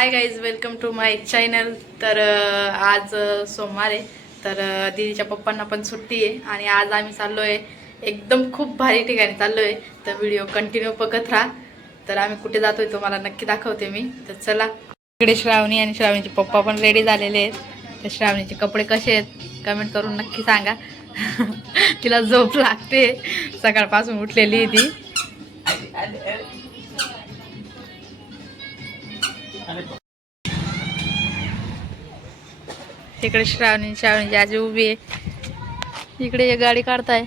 High guys, welcome to my channel. तर आज सोमवार आहे. तर दीदीच्या पप्पांना पण सुट्टी आहे आणि आज आम्ही चाललो आहे एकदम खूप भारी ठिकाणी चाललो आहे. तर व्हिडिओ कंटिन्यू बघत राहा. तर आम्ही कुठे जातोय तुम्हाला नक्की दाखवते मी. तर चला. इकडे श्रावणी आणि श्रावणीचे पप्पा पण रेडी झालेले आहेत. तर श्रावणीचे कपडे कसे आहेत कमेंट करून नक्की सांगा. तिला झोप लागते, सकाळपासून उठलेली आहे ती. इकडे श्रावणीची आजी उभी आहे. इकडे एक गाडी काढताय.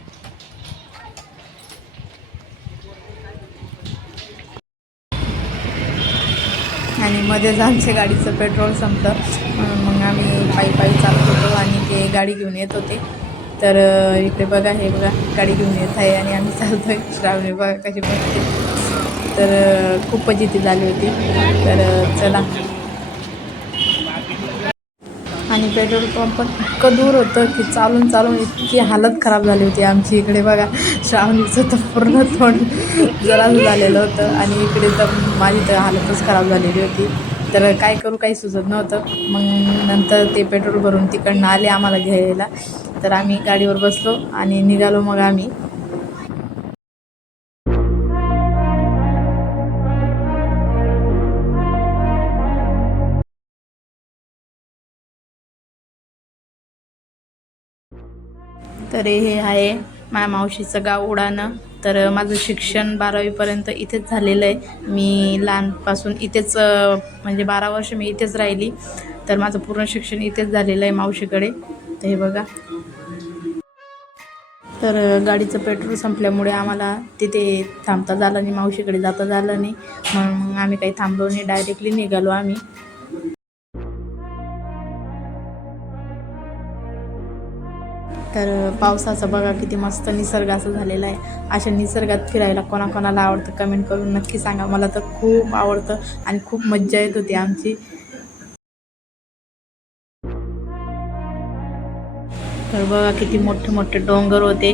आणि मध्येच आमच्या गाडीचं पेट्रोल संपलं, म्हणून मग आम्ही पायी चालत होतो आणि ते गाडी घेऊन येत होते. तर इकडे बघा, हे बघा गाडी घेऊन येत आहे आणि आम्ही चालतोय. श्रावणी बघा कशी बघते. तर खूप फजिती झाली होती. तर चला. आणि पेट्रोल पंप पण इतकं दूर होतं की चालून इतकी हालत खराब झाली होती आमची. इकडे बघा, श्रावणीचं तर पूर्ण तोंड जरासं झालेलं होतं आणि इकडे तर माझी तर हालतच खराब झालेली होती. तर काय करू काही सुचत नव्हतं. मग नंतर ते पेट्रोल भरून तिकडनं आले आम्हाला घ्यायला. तर आम्ही गाडीवर बसलो आणि निघालो मग आम्ही. तर हे आहे माझ्या मावशीचं गाव उडाणं. तर माझं शिक्षण 12वीपर्यंत इथेच झालेलं आहे. मी लहानपासून इथेच म्हणजे 12 वर्ष मी इथेच राहिली. तर माझं पूर्ण शिक्षण इथेच झालेलं आहे मावशीकडे. तर हे बघा. तर गाडीचं पेट्रोल संपल्यामुळे आम्हाला तिथे थांबता झालं नाही, मावशीकडे जाता झालं नाही. म्हणून मग आम्ही काही थांबलो नाही, डायरेक्टली निघालो आम्ही. तर पावसाचं बघा किती मस्त निसर्ग असं झालेला आहे. अशा निसर्गात फिरायला कोणाकोणाला आवडतं कमेंट करून नक्की सांगा. मला तर खूप आवडतं आणि खूप मज्जा येत होती आमची. तर बघा किती मोठे मोठे डोंगर होते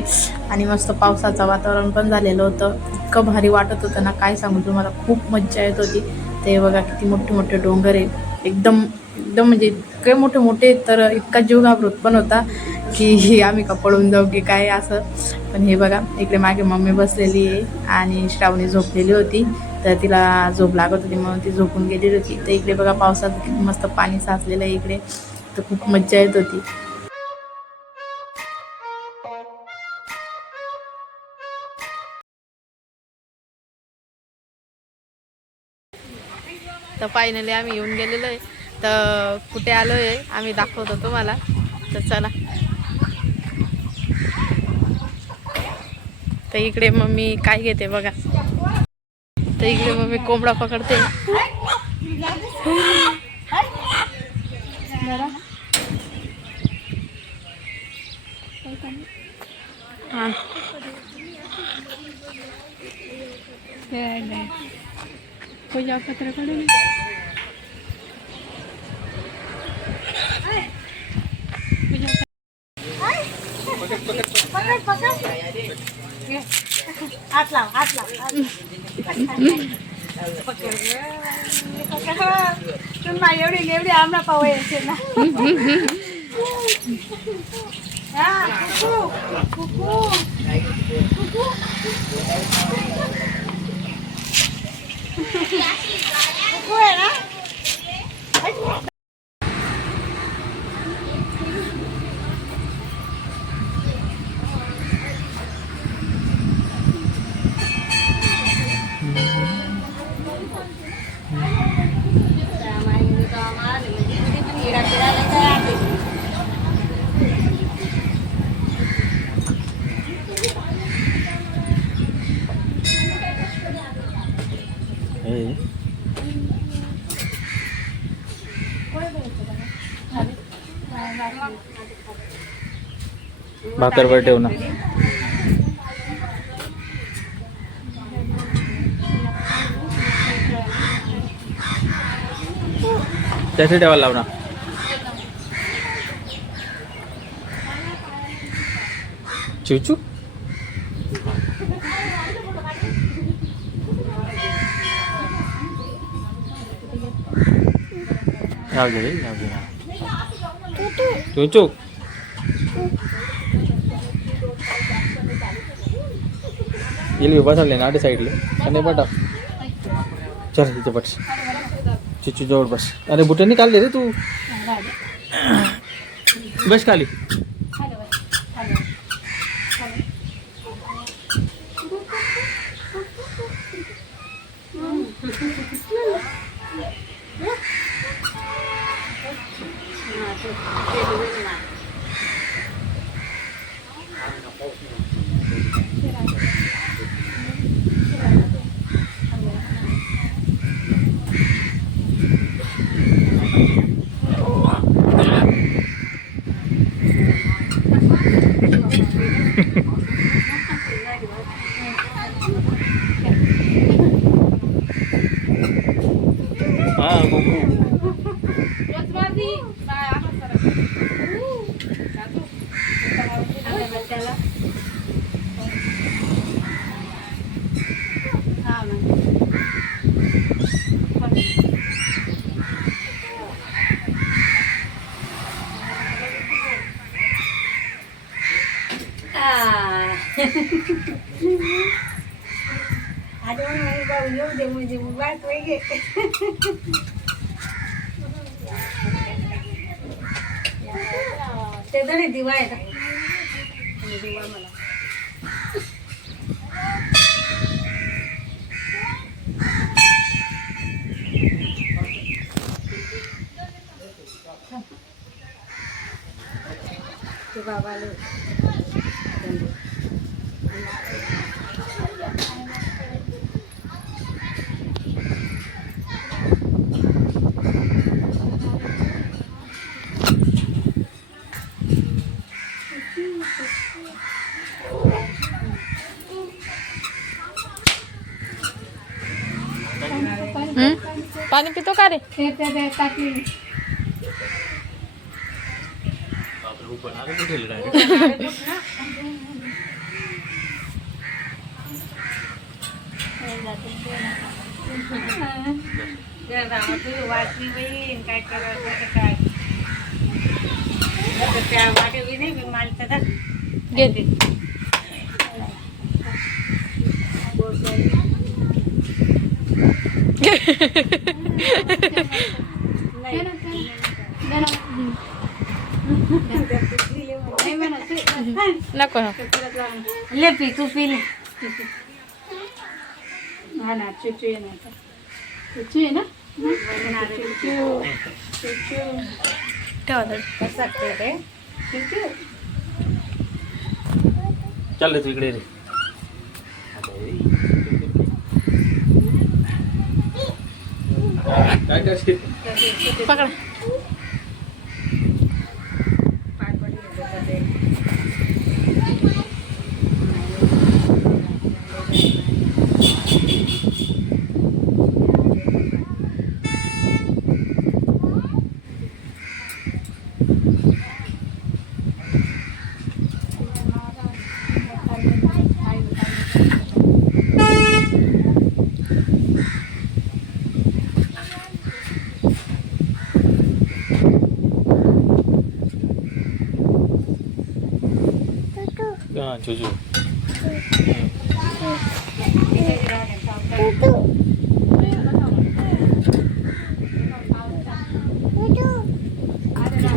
आणि मस्त पावसाचं वातावरण पण झालेलं होतं. इतकं भारी वाटत होतं ना, काय सांगू तुम्हाला. खूप मज्जा येत होती. ते बघा किती मोठे मोठे डोंगर आहे. एकदम एकदम म्हणजे इतके मोठे मोठे, तर इतका जीव घाबरत पण होता की आम्ही का पळून जाऊ की काय असं. पण हे बघा, इकडे मागे मम्मी बसलेली आहे आणि श्रावणी झोपलेली होती. तर तिला झोप लागत होती म्हणून ती झोपून गेलेली होती. तर इकडे बघा पावसात किती मस्त पाणी साचलेलं आहे इकडे. तर खूप मज्जा येत होती. तर फायनली आम्ही येऊन गेलेलो आहे. तर कुठे आलो आहे आम्ही दाखवतो तुम्हाला. तर चला. तर इकडे मम्मी काय घेते बघा. तर इकडे मम्मी कोंबडा पकडते. पूजा पत्र कडून हात लाव एवढी आम्हाला पाव यायचे ना. भाकरवर ठेव ना. त्याचे ठेवायला लाव ना. चिवचू जाऊ दे रे, जाऊ दे ना. चुचू येईल बसवले ना आधी साईडले आणि बटा चल तिथे बस चिचू जवळ बस. अरे बुटांनी काढले रे तू. बस खाली. हा येऊ दे म्हणजे बात वेगळे. ते तरी दिवा आहे दिवा मला ते बाबाला पाणी पितो का रे? टाकली वाटली बहीण काय करायचं काय त्या वाटे बी नाही मालतात घे. नको ले पी तू पी हा ना चुचू आहे ना चुचू आहे ना चल रे तू इकडे रे. काय करशील? पकडा. हा चुचू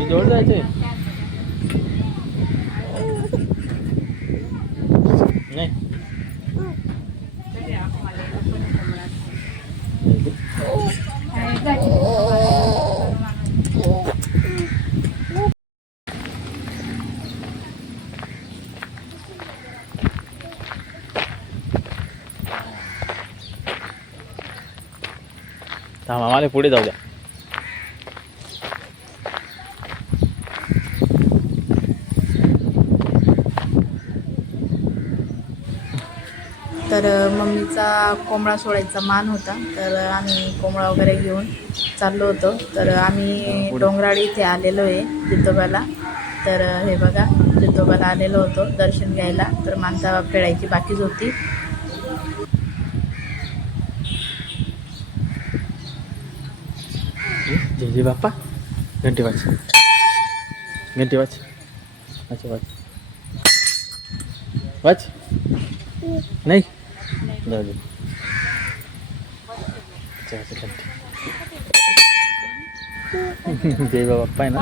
जवळ जायचंय नाही. थांब आम्हाला पुढे जाऊ द्या. तर मम्मीचा कोंबडा सोडायचा मान होता, तर आम्ही कोंबडा वगैरे घेऊन चाललो होतो. तर आम्ही डोंगराळी इथे आलेलो आहे जितोबाला. तर हे बघा जितोबाला आलेलो होतो दर्शन घ्यायला. तर मानता फेडायची बाकीच होती. जय जय बाप्पा. घंटी वाच, घंटी वाच. अच्छा वाच, वाच. नाही जाऊ दे. अच्छा, घंटी. जय बाप्पा आहे ना.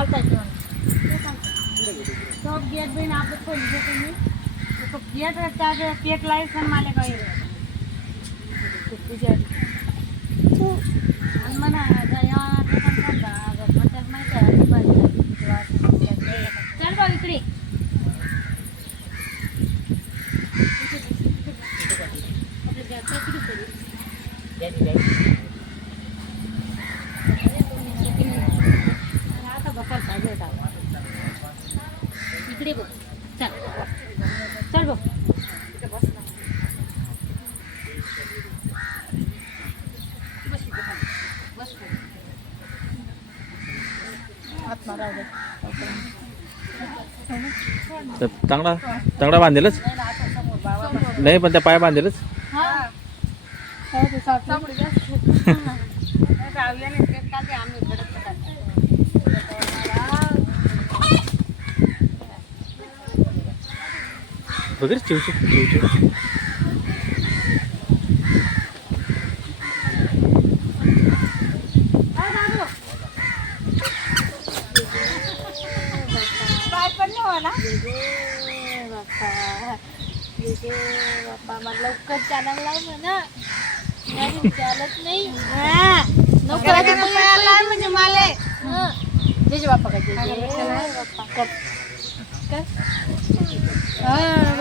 इकडे बघ. चल चल बघ. तर चांगला चांगला बांधेलच नाही, पण त्या पाय बांधेलच. वगैरे चिवचिव चिवचिव. बाप्पा मला लवकर चालायला लाव म्हणा. चालत नाही म्हणजे मला जय बाप्पा का जय बाप्पा.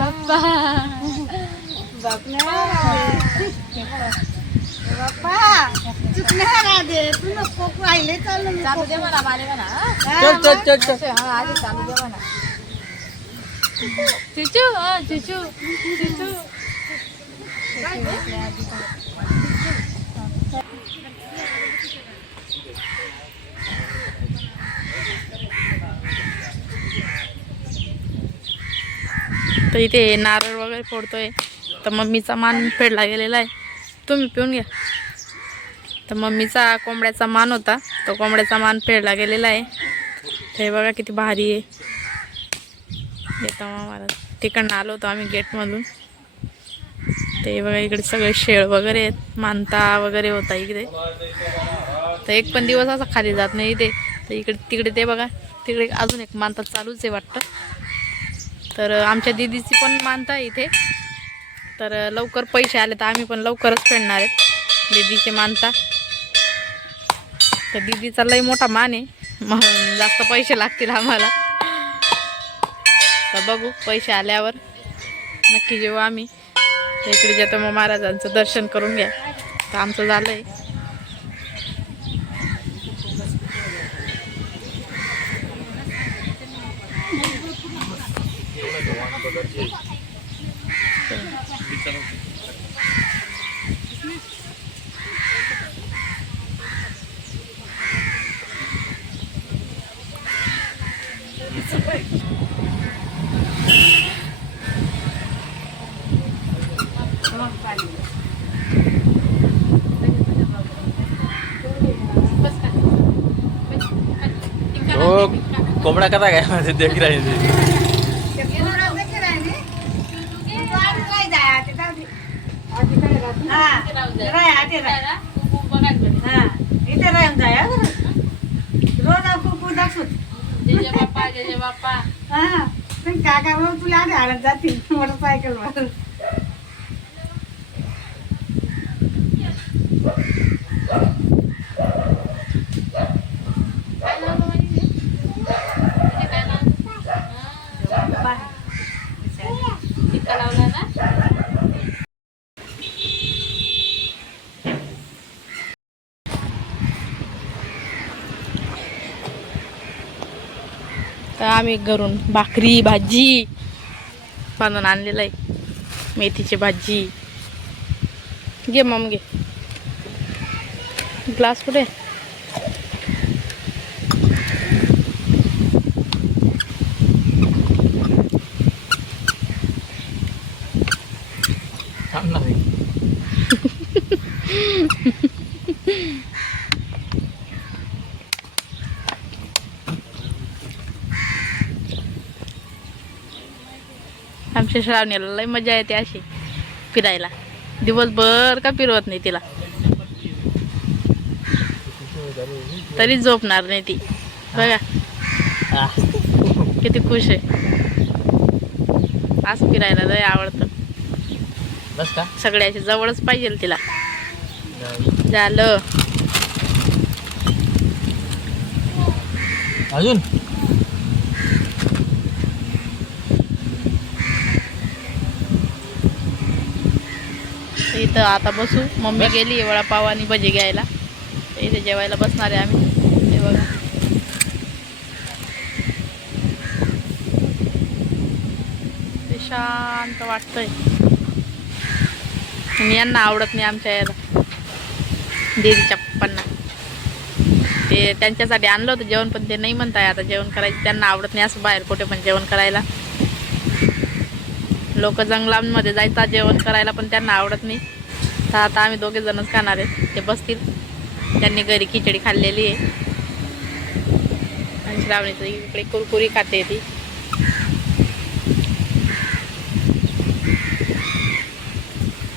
बाप्पा बाप्पा चुकणार दे तू नको राहिले. चालू दे म्हणा माले म्हणा. चल चल चल. हा आधी चालू दे म्हणा. चुचू चुचू चुचू. तर इथे नारळ वगैरे फोडतोय. तर मम्मीचा मान फेडला गेलेला आहे. तुम्ही पिऊन घ्या. तर मम्मीचा कोंबड्याचा मान होता, तो कोंबड्याचा मान फेडला गेलेला आहे. हे बघा किती भारी आहे. येतो मला तिकडनं आलो होतो आम्ही गेटमधून. ते बघा इकडे सगळे शेळ वगैरे आहेत, मानता वगैरे होता इकडे. तर एक पण दिवस असा खाली जात नाही इथे. तर इकडे तिकडे ते बघा तिकडे अजून एक मानता चालूच आहे वाटतं. तर आमच्या दीदीची पण मानता आहे इथे. तर लवकर पैसे आले तर आम्ही पण लवकरच फेडणार आहेत दीदीची मानता. तर दीदीचा लई मोठा मान आहे, म्हणून जास्त पैसे लागतील आम्हाला. तर बघू पैसे आल्यावर नक्की जेव्हा आम्ही. तर इकडे जातो मग महाराजांचं दर्शन करून घ्या. तर आमचं झालं आहे. हो कोंबडा कसा काय माझे देख राहिले. काका तुला आधी आणत जातील मोटरसायकल वर. तर आम्ही घरून भाकरी भाजी बांधून आणलेलं आहे. मेथीची भाजी. घे मम घे. ग्लास कुठे. आमच्या श्रावणीला लय मजा येते अशी फिरायला. दिवसभर का फिरवत नाही तिला, तरी झोपणार नाही ती. बघा किती खुश आहे. असं फिरायला लय आवडतं. बस का सगळ्याच्या जवळच पाहिजे तिला. झालं अजून इथं आता बसू. मम्मी गेली वडापाव आणि भजी घ्यायला. इथे जेवायला बसणार आहे आम्ही. ते बघा ते शांत वाटतंय. आणि यांना आवडत नाही आमच्या याला दीदीच्या पप्पांना. ते त्यांच्यासाठी आणलं होतं जेवण, पण ते नाही म्हणताय आता जेवण करायचं. त्यांना आवडत नाही असं बाहेर कुठे पण जेवण करायला. लोक जंगलांमध्ये जायचं जेवण करायला, पण त्यांना आवडत नाही. तर आता आम्ही दोघे जणच खाणार आहेत. ते बसतील. त्यांनी घरी खिचडी खाल्लेली आहे. आणि श्रावणीचं इकडे कुरकुरी खाते ती.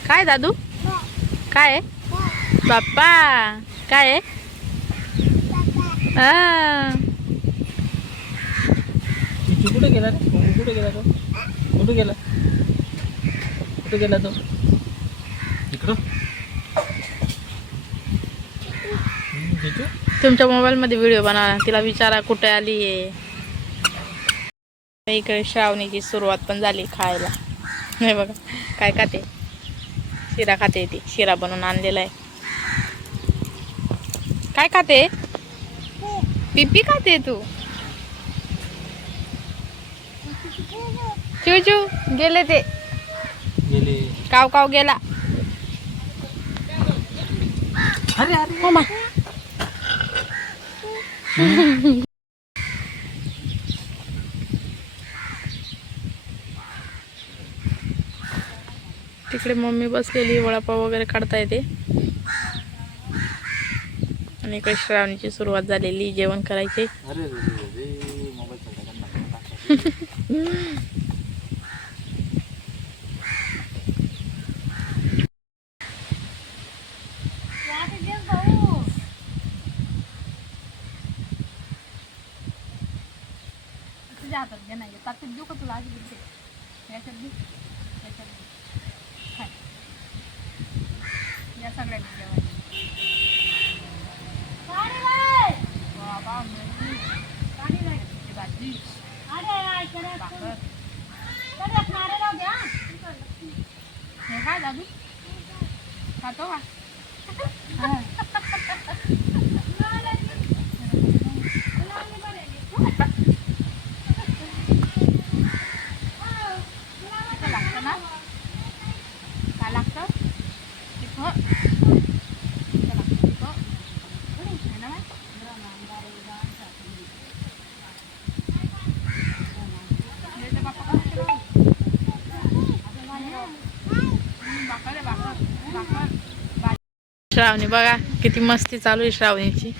काय दादू काय आहे? बाप्पा काय आहे? कुठे गेला? कुठे गेला तो? कुठे गेला? कुठे गेला तो? इकडं तुमच्या मोबाईलमध्ये व्हिडिओ बनवा. तिला विचारा कुठे आली आहे. इकडे श्रावणीची सुरुवात पण झाली खायला. हे बघा काय खाते. शिरा खाते ती. शिरा बनवून आणलेला आहे. काय खाते? पिपी खाते तू? चूचू गेले ते. गेले. काव काव गेला. अरे अरे मामा तिकडे मम्मी बसलेली. वडापाव वगैरे काढता येते. आणि इकडे श्रावणीची सुरुवात झालेली जेवण करायचे. अरे मोबाईल देऊ का तुला? या सगळ्यांनी जेवायला. भाजी हे काय दादू खातो का? लागतं ना? काय लागतं? श्रावणी बघा किती मस्ती चालू आहे श्रावणीची.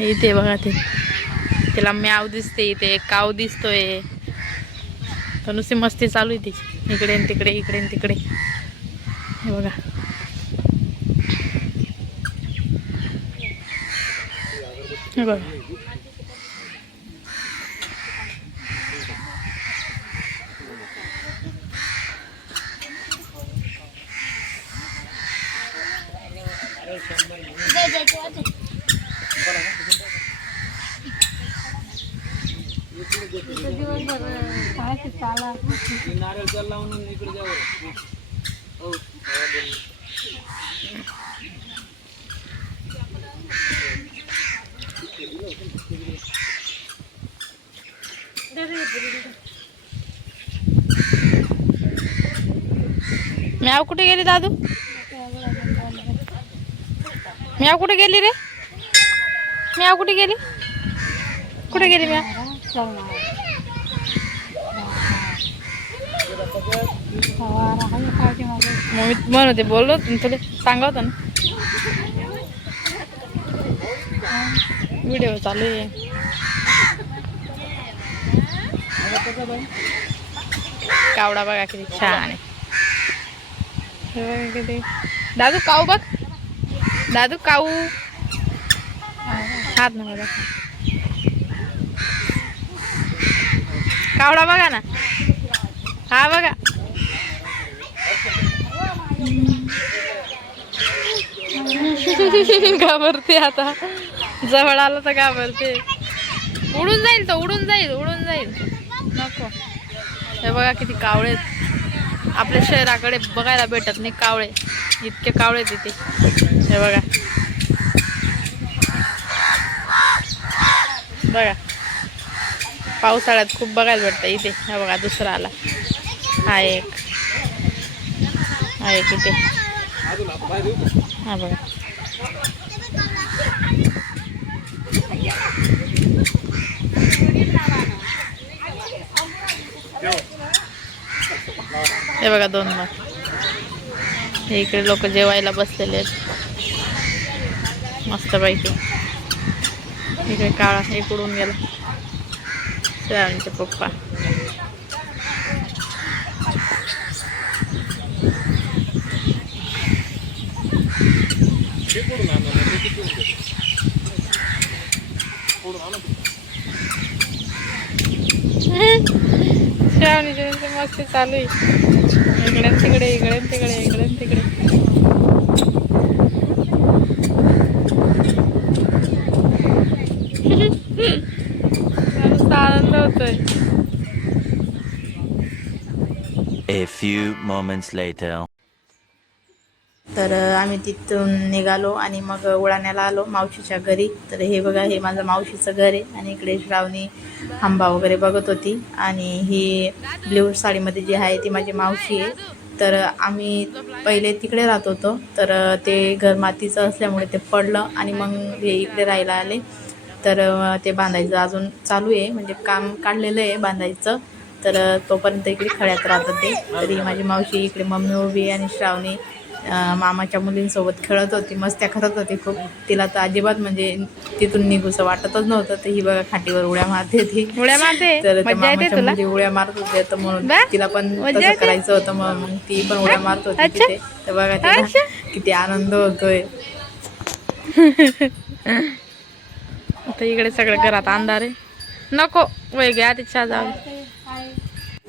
इथे बघा ते तिला म्याव दिसते. इथे एक काव दिसतोय. तर नुसती मस्ती चालू आहे तिची. इकडे न तिकडे, इकडे न तिकडे. हे बघा हे बघा नारळ तेल लावून इकडे जावं. म्याव कुठे गेली दादू? म्याव कुठे गेली रे? म्याव कुठे गेली? कुठे गेली म्याव? मग मी म्हणते बोललो तुला सांगा होता ना. व्हिडिओ चालू आहे. कावडा बघा किती छान आहे. हे बघा किती. दादू काऊ बघ, दादू काऊ. हात ना बघा, कावडा बघा ना, हा बघा. घाबरते आता, जवळ आलं तर घाबरते. उडून जाईल तो, उडून जाईल, उडून जाईल, नको. हे बघा किती कावळे आहेत. आपल्या शहराकडे बघायला भेटत नाही कावळे, इतके कावळे तिथे. हे बघा बघा, पावसाळ्यात खूप बघायला भेटतं इथे. हे बघा दुसरा आला, हा एक, हा एक इथे. हा बघा, हे बघा दोन मग. हे इकडे लोक जेवायला बसलेले आहेत मस्त पैकी. इकडे काळा एक उडून गेला, श्रावणीचे पप्पा. श्रावणीचे मस्ती चालू आहे, इकडे तिकडे, इकडे तिकडे, इकडे तिकडे. आनंद होतोय. A few moments later. तर आम्ही तिथून निघालो आणि मग उडाण्याला आलो मावशीच्या घरी. तर हे बघा, हे माझं मावशीचं घर आहे आणि इकडे श्रावणी आंबा वगैरे बघत होती. आणि ही ब्ल्यू साडीमध्ये जी आहे ती माझी मावशी आहे. तर आम्ही पहिले तिकडे राहत होतो, तर ते घर मातीचं असल्यामुळे ते पडलं आणि मग हे इकडे राहायला आले. तर ते बांधायचं अजून चालू आहे, म्हणजे काम काढलेलं आहे बांधायचं. तर तोपर्यंत इकडे खड्यात राहत ते. तरी माझी मावशी इकडे मम्मी उभी आणि श्रावणी मामाच्या मुलींसोबत खेळत होती, मस्त्या करत होती खूप. तिला तर अजिबात म्हणजे तिथून निघूसं वाटतच नव्हतं. तर ही बघा खाटीवर उड्या मारते ती, उड्या मारते. तर त्या मज्जा येते मामाच्या तुला? मुली उड्या मारत होत्या, तर म्हणून बा? तिला पण मज्जा तसं येते? करायचं होतं. मग ती पण उड्या मारत होती अच्छा. तिथे. तर बघा तिला अच्छा. किती आनंद होतोय. आता इकडे सगळं घरात अंधार आहे, नको वय घ्या तिच्या जाऊ.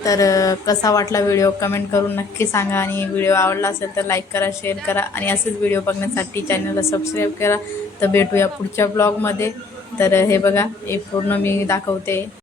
तर कसा वाटला व्हिडिओ कमेंट करून नक्की सांगा. आणि व्हिडिओ आवडला असेल तर लाईक करा, शेअर करा आणि असेच व्हिडिओ बघण्यासाठी चॅनलला सबस्क्राईब करा. तर भेटूया पुढच्या ब्लॉगमध्ये. तर हे बघा, हे पूर्ण मी दाखवते.